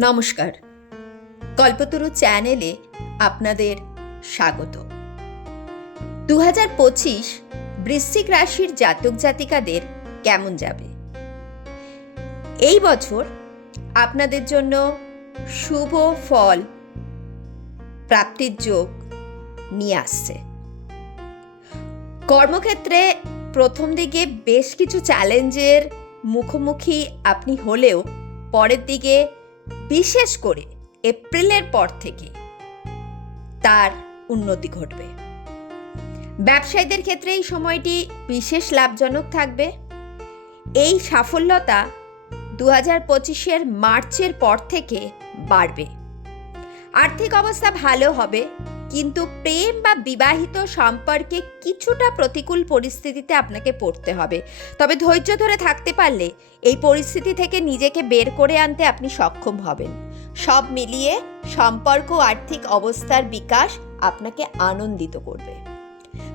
নমস্কার। কল্পতরু চ্যানেলে আপনাদের স্বাগত। দু হাজার পঁচিশ বৃশ্চিক রাশির জাতক জাতিকাদের কেমন যাবে? এই বছর আপনাদের জন্য শুভ ফল প্রাপ্তির যোগ নিয়ে আসছে। কর্মক্ষেত্রে প্রথম দিকে বেশ কিছু চ্যালেঞ্জের মুখোমুখি আপনি হলেও পরের দিকে বিশেষ করে এপ্রিলের পর থেকে তার উন্নতি ঘটবে। ব্যবসায়ীদের ক্ষেত্রে এই সময়টি বিশেষ লাভজনক থাকবে। এই সাফল্যতা দু হাজার পঁচিশের মার্চের পর থেকে বাড়বে। আর্থিক অবস্থা ভালো হবে। কিন্তু প্রেম বা বিবাহিত সম্পর্কে কিছুটা প্রতিকূল পরিস্থিতিতে আপনাকে পড়তে হবে। তবে ধৈর্য ধরে থাকতে পারলে এই পরিস্থিতি থেকে নিজেকে বের করে আনতে আপনি সক্ষম হবেন। সব মিলিয়ে সম্পর্ক আর্থিক অবস্থার বিকাশ আপনাকে আনন্দিত করবে।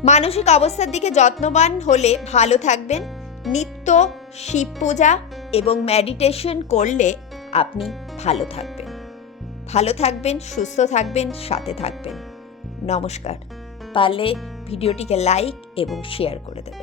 মানসিক অবস্থার দিকে যত্নবান হলে ভালো থাকবেন। নিত্য শিব পূজা এবং মেডিটেশন করলে আপনি ভালো থাকবেন। ভালো থাকবেন, সুস্থ থাকবেন, সাথে থাকবেন। নমস্কার। পারলে ভিডিওটিকে লাইক এবং শেয়ার করে দেবেন।